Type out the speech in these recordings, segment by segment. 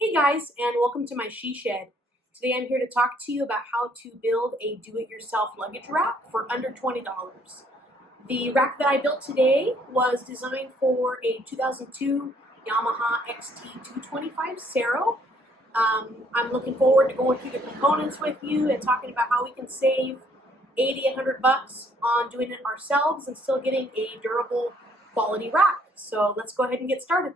Hey guys, and welcome to my she shed. Today I'm here to talk to you about how to build a do-it-yourself luggage rack for under $20. The rack that I built today was designed for a 2002 Yamaha XT225 Serow. I'm looking forward to going through the components with you and talking about how we can save 80, 100 bucks on doing it ourselves and still getting a durable quality rack. So let's go ahead and get started.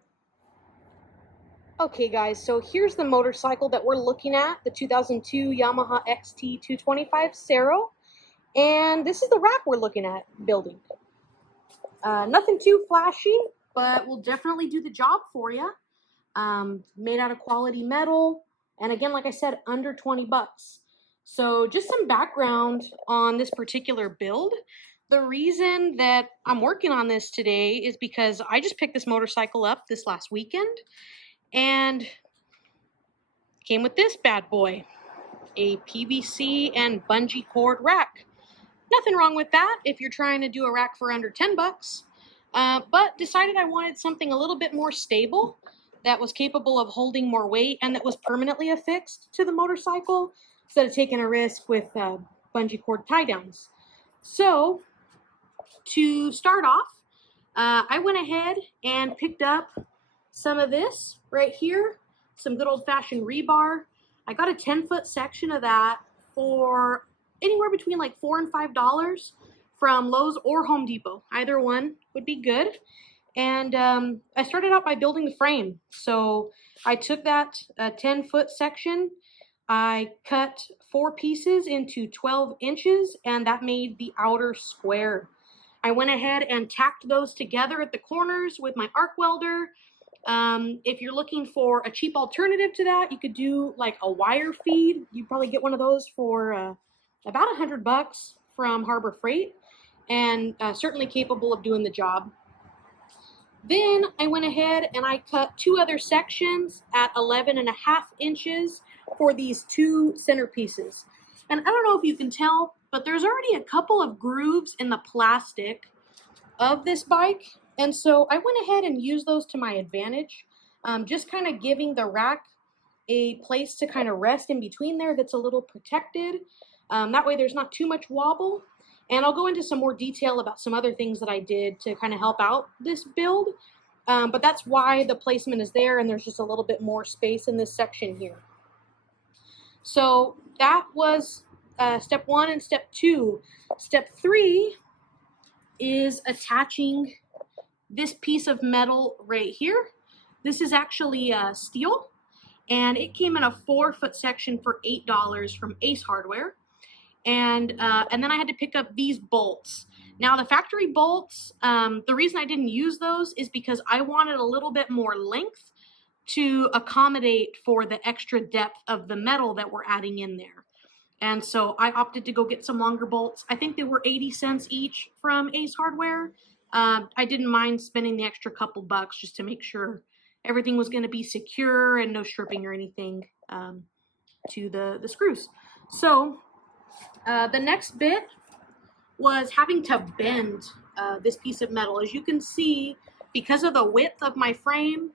Okay guys, so here's the motorcycle that we're looking at, the 2002 Yamaha XT225 Serow, and this is the rack we're looking at building. Nothing too flashy, but will definitely do the job for you. Made out of quality metal, and again, like I said, under 20 bucks. So just some background on this particular build. The reason that I'm working on this today is because I just picked this motorcycle up this last weekend, and came with this bad boy, a PVC and bungee cord rack. Nothing wrong with that if you're trying to do a rack for under 10 bucks, but decided I wanted something a little bit more stable that was capable of holding more weight and that was permanently affixed to the motorcycle instead of taking a risk with bungee cord tie downs. So to start off, I went ahead and picked up some of this right here, some good old-fashioned rebar. I got a 10-foot section of that for anywhere between like $4 and $5 from Lowe's or Home Depot. Either one would be good. And I started out by building the frame. So I took that 10-foot section, I cut 4 pieces into 12 inches, and that made the outer square. I went ahead and tacked those together at the corners with my arc welder. If you're looking for a cheap alternative to that, you could do like a wire feed. You'd probably get one of those for about 100 bucks from Harbor Freight, and certainly capable of doing the job. Then I went ahead and I cut 2 other sections at 11.5 inches for these 2 centerpieces. And I don't know if you can tell, but there's already a couple of grooves in the plastic of this bike. And so I went ahead and used those to my advantage, just kind of giving the rack a place to kind of rest in between there that's a little protected. That way there's not too much wobble. And I'll go into some more detail about some other things that I did to kind of help out this build. But that's why the placement is there, and there's just a little bit more space in this section here. So that was step 1 and step 2. Step 3 is attaching this piece of metal right here. This is actually steel, and it came in a 4-foot section for $8 from Ace Hardware. And then I had to pick up these bolts. Now the factory bolts, the reason I didn't use those is because I wanted a little bit more length to accommodate for the extra depth of the metal that we're adding in there. And so I opted to go get some longer bolts. I think they were 80 cents each from Ace Hardware. I didn't mind spending the extra couple bucks just to make sure everything was going to be secure and no stripping or anything to the screws. So the next bit was having to bend this piece of metal. As you can see, because of the width of my frame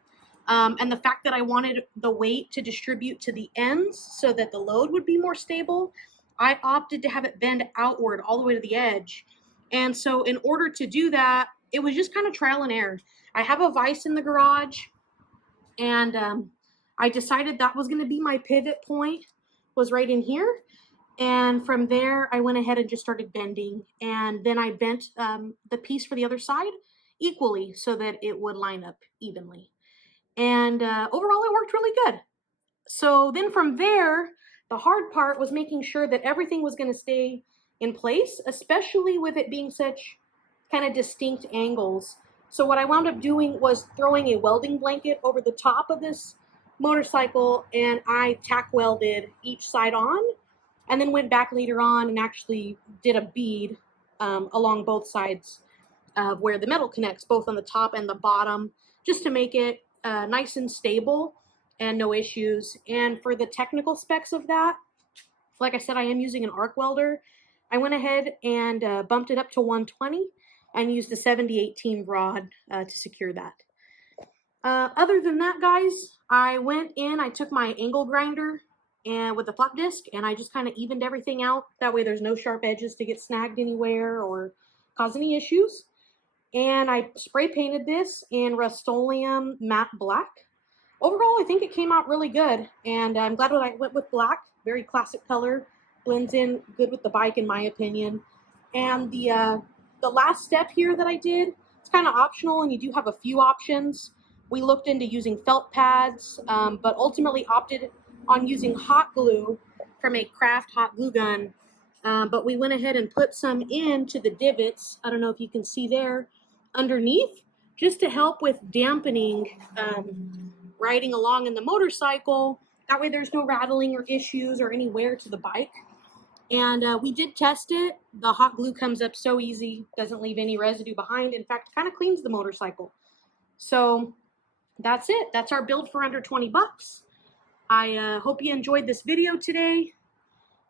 and the fact that I wanted the weight to distribute to the ends so that the load would be more stable, I opted to have it bend outward all the way to the edge. And so in order to do that, it was just kind of trial and error. I have a vise in the garage, and I decided that was going to be my pivot point, was right in here. And from there, I went ahead and just started bending. And then I bent the piece for the other side equally so that it would line up evenly. And overall, it worked really good. So then from there, the hard part was making sure that everything was going to stay in place, especially with it being such kind of distinct angles. So what I wound up doing was throwing a welding blanket over the top of this motorcycle, and I tack welded each side on, and then went back later on and actually did a bead along both sides where the metal connects, both on the top and the bottom, just to make it nice and stable and no issues. And for the technical specs of that, like I said, I am using an arc welder. I went ahead and bumped it up to 120 and used the 7018 rod to secure that. Other than that, guys, I went in, I took my angle grinder and with the flap disc, and I just kind of evened everything out. That way there's no sharp edges to get snagged anywhere or cause any issues. And I spray painted this in Rustoleum matte black. Overall, I think it came out really good, and I'm glad that I went with black. Very classic color, blends in good with the bike in my opinion. And the last step here that I did, it's kind of optional, and you do have a few options. We looked into using felt pads, but ultimately opted on using hot glue from a Craft hot glue gun. But we went ahead and put some into the divots, I don't know if you can see there, underneath, just to help with dampening riding along in the motorcycle. That way there's no rattling or issues or any wear to the bike. And we did test it. The hot glue comes up so easy, doesn't leave any residue behind. In fact, kind of cleans the motorcycle. So that's it. That's our build for under 20 bucks. I hope you enjoyed this video today.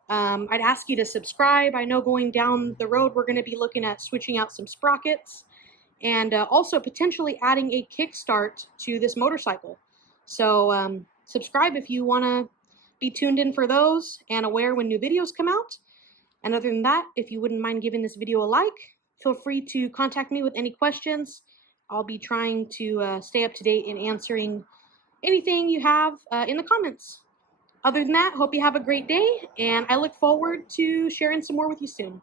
I'd ask you to subscribe. I know going down the road, we're going to be looking at switching out some sprockets and also potentially adding a kickstart to this motorcycle. So subscribe if you want to be tuned in for those and aware when new videos come out. And other than that, if you wouldn't mind giving this video a like, feel free to contact me with any questions. I'll be trying to stay up to date in answering anything you have in the comments. Other than that, hope you have a great day, and I look forward to sharing some more with you soon.